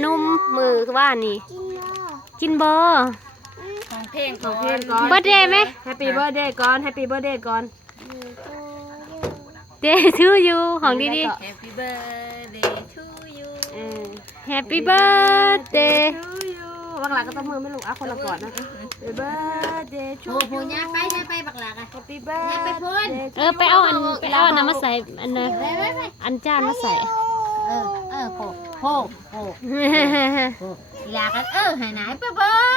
ขนมมือว่านี่กินบอของเพลงของเพลงก่อนเบิร์เดย์ไหมแฮปปี้เบิร์เดย์ก่อนแฮปปี้เบิร์เดย์ก่อนเดย์ทูยูของดีดีแฮปปี้เบิร์ดเดย์ทูยูแฮปปี้เบิร์ดเดย์บักหลักก็ต้องมือไม่ลูกอ่ะคนละก่อนนะคะเบิร์ดเดย์ชูโอ้โหเนี่ยไปเนี่ยไปบักหลักอ่ะแฮปปี้บิรดเดย์ไปพูนเออไปเอาอันไปเอาอันน้ำมาใส่อันเนอร์อันจานมาใส่เออเออโผโผโผลากันเออหายไหนเพื่อน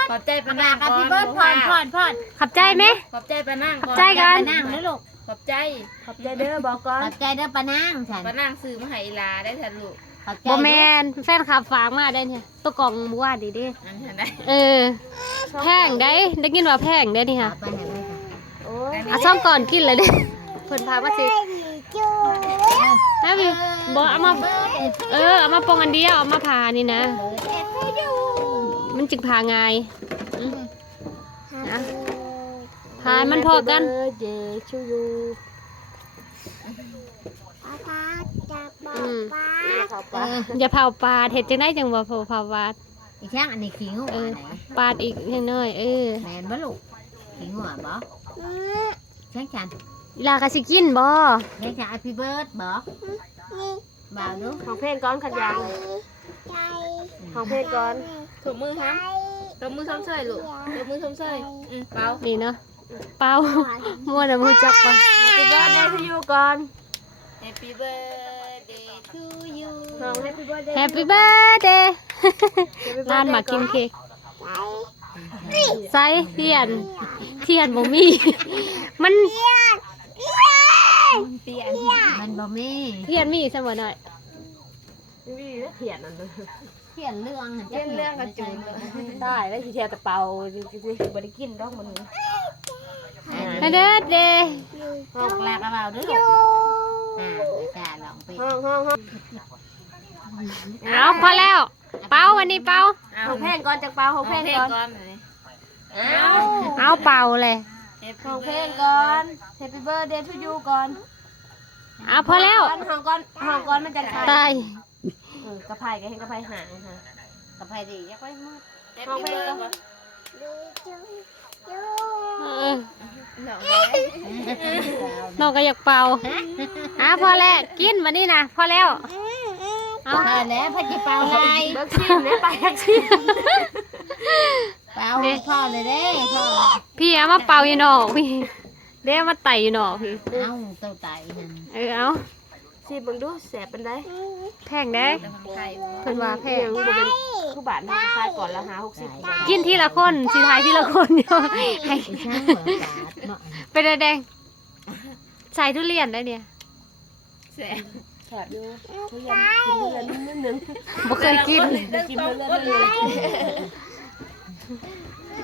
ขอบใจปานางกับพี่เบิร์ดพอนพอนพอนขอบใจไหมขอบใจปาน่งขอบใจกันปานางนะลูกขอบใจขอบใจเด้อบอกก่อนขอบใจเด้อปาน่งฉันปานางซื้อมาให้ลาได้ทันลูกบอแมนแฟนขับฟางมาได้เนี่ยตัวกองบัวดีดิเออ แพงได้ได้กินว่าแพงได้นี่ค่ะอ่ะช่อมก่อนกินเลยดิเพิ่นพามาสิแล้วคอบอเอามาเออ เอามาปองอันเดียวเอามาผ่านี่นะ มันจึงผ่าไงนะผ่านมันพอกันอย่าเผาปลาเห็ดจะได้จังบ่เผาปลาอีกแค่อันนี้ขิงหัวปลาอีกเพียงน้อยเออแมนบ่ลูกขิงหัวบ่แข็งแข็ลากาสิกินบอเพลยจะไอพีเบิร์ดบอบ่าวนุ้ของเพลงก้อนขัดยางของเพลงก้อนถูกมือฮะถูกมือซ้ำเส่ลูกถูกมือซ้ำเสยเปล่ามีเนาะเปล่ามัวแต่มือจับปะพีเบิร์ดเดยทูยูก่อนแฮปปี้เบิร์ดเดย์ทูยูน้องแฮปปี้เบิร์ดเดย์แ้านมากินเค้กไซเทียน เทียนบ่มี มันเปียนมันบอมีเขียนมีเสมอหน่อยมีเขียนนั่นเเขียนเรื่องเขียนเรื่องกระจุกได้แล้วทีเดียวจะเป่าจีบไม่ได้กินต้องมันเด็ดเด็กกแลกเอาดูเอาพอแล้ว เป่าวันนี้เป่าเอาแพงก่อนจากเป่าเอาแพงก่อนเอาเอาเป่าเลยเอาแพงก่อนเทป p y birthday to ูก่อนเอาพอแล้วหางก้อนหางก้อนมันจะตายกระพายกให้กระพายหางค่ะกระพายดีแค่ไม่หมดน้องก็อยากเป่าเอาพอแล้วกินมานี่นะพอแล้วเอาแล้วพ่อจะเป่าอะไรเป่าเลยพ่อเลยเด้พี่เอามาเป่าอยู่นอพี่เด้มาไตอยู่นอพี่เอาเต่าไตน่เอาสีบังดูแสบเป็นไรแพงได้คนว่าแพงคป็นผู้บาทราคาก่อนละหาหกสิบกินที่ละคนสีไทยที่ละคนเนาะเป็นแดง ใส่ทุเรียนได้เนี่ยแสบไม่เคยกิน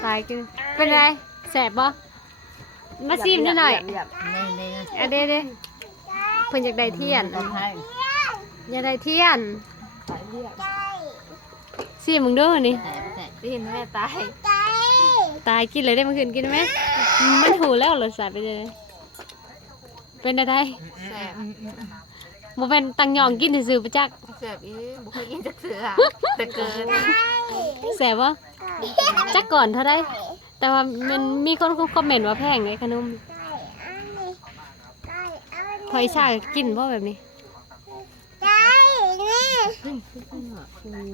ตายกินเป็นไรแสบป่มาซีมหน่อยอ่ะเด้อเด้อเพื่อนอยากได้เทียนอยากได้เทียนสี่มึงด้วยนี่ได้ยินแม่ตาย ตาย กินเลยได้มังคืนกินไหม มันหูแล้วหรือสายไปเลย เป็นอะไรโมเป็นตังยองกินแต่สือประจักแสบอีบุคยกินจากเสือแต่เกินแสบวะจักก่อนเท่าไรแต่ว่ามันมีคนคอมเมนต์ว่าแพงไงขนมถอยชากินพ่อแบบนี้ใช่ได้นี่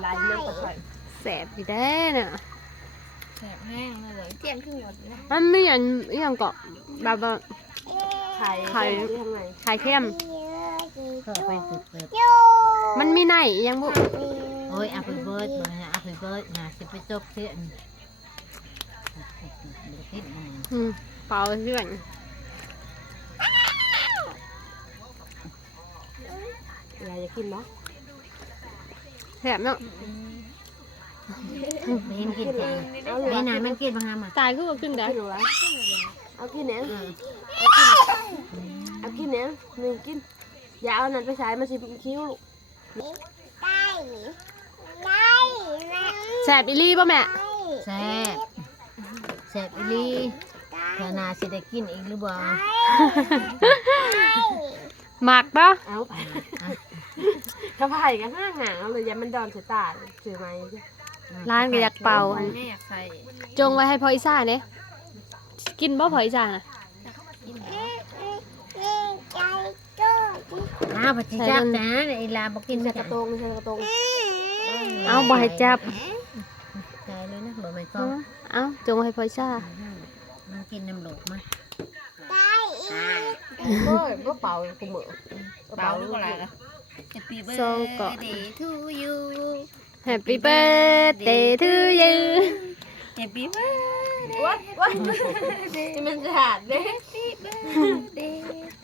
ได้แสบดีได้เนี่ยแสบแห้งเลยเจียมขึ้นหมดนะมันไม่ยังยังเกาะแบบไข่ไข่ไข่เข้มมันไม่ไหนยังบุโอ้ยอาเบิดเปิดอาเปิดเปิดนะจะไปจบเสียอืมเปล่าที่แบอยากกินเนาะแถบเนาะไม่มันกินแตนานมันกินบางามตายก็ขึ้นได้รหเอากินเนี่ยเอากินเนี่ยหนึ่งกิน อย่าเอานั้นไปใช้มาชิคิ้วลูกได้ได้แสบอิลี่ป่ะแม่แสบแสบอิลี่ขนาดสิได้กินอีกหรือเปล่าหมักป่ะถ้าผายกันห้างหางเลยยังมันดอนเสตาถือไหมร้านก็อยากเป่าจงไว้ให้พออีสานเนี่ยกินบ่พออีสานอ่ะอาบใจับนะไอลาบกินสกระตงกระตงเอาบ่ใหจับใส่เลยนะเหอนไม่ก้อเอาจงให้พออิซ่ามันกินน้ำหลกมาได้ก็เป่ากูเหมือเป่าอะไรส่งก่อน Happy birthday to you Happy birthday มันจะหาดเลย Happy birthday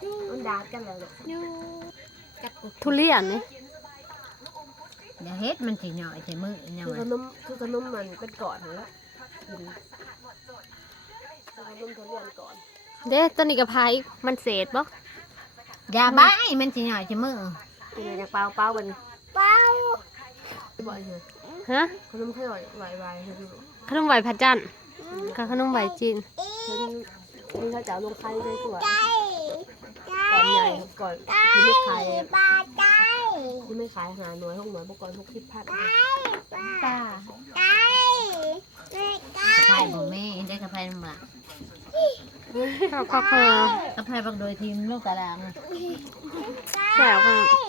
to you ทุเรียนนี่อย่าเฮ็ดมันสีหน่อยใช่มือคือขนมคือขนมมันเป็นก่อนแล้วเด้ตอนนี้กับพายมันเศษบ่ยาบ้ามันสีหน่อยใช่มือกอย่างเปลาเปล่าบันเปลาบ่อยเหรอฮะขนมไข่ไหวไหวขนมไหวผัดจันทร์ขนมไหวจีนนี่เขาจะลงไข่ได้สวยก่อนใหญ่ก่อนไี่ปลาไก่ที่ไม่ขายหาหน่วยห้องหน่วยบุกอนทุกคิดพัดไก่ปลาไก่ไก่ไก่ไก่ไก่ไก่ไก่ไก่ไก่ไก่ไก่ขอบคุณกระเพาะบักโดยทีมลูกตาลางแสบค่ะ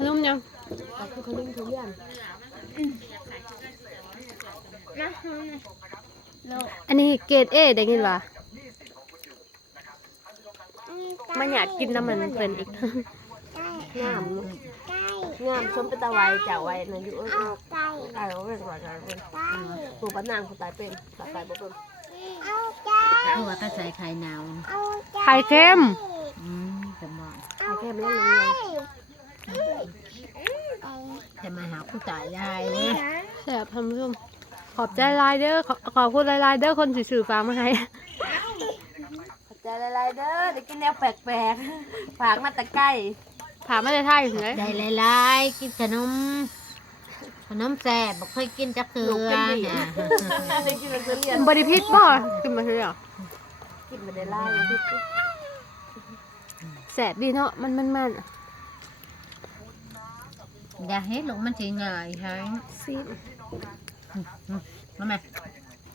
ขนมยังขนมทุเรียนอันนี้เกตเอได้ยินปะมันอยากกินน้ำมันเป็นอีกงามงามสมเป็นตาไวจ่าไวนะอยู่ตายเอาไปปูปนางปูตายเป็นตายบป๊มเอาไปใส่ไข่หนาวไข่เค็มไข่เค็มแล้วจะมาหาผู้่ายยายนะแสบทำร่วมขอบใจลายเด้อ ขอบคุณลายลายเด้อ คนสื่อฟังมาให้ ขอบใจลายลายเด้อรได้กินแนวแปลกๆผากมาตะไก่ผาไมาตะไคร่ถึงเลยได้ลายลายกินขนมขนมแสบบอกเคยกินจะเคืองบริพิษป่ะกินมาเท่าร่กินมาได้ลายแสบดีเนาะ มัน มันมันดาเฮ็ดลงมันจะเงยฮะซิมาแม่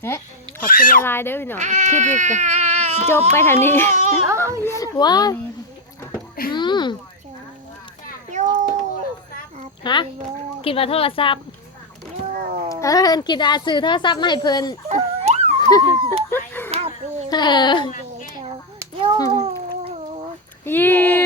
เฮ้ขอบคุณละลายเด้อพี่น้องคิดดีกันจบไปทางนี้ว้าอืมฮะคิดว่าโรศัพท์เพิ่นกิดอาซื้อโทรศัพท์มาให้เพิ่นยู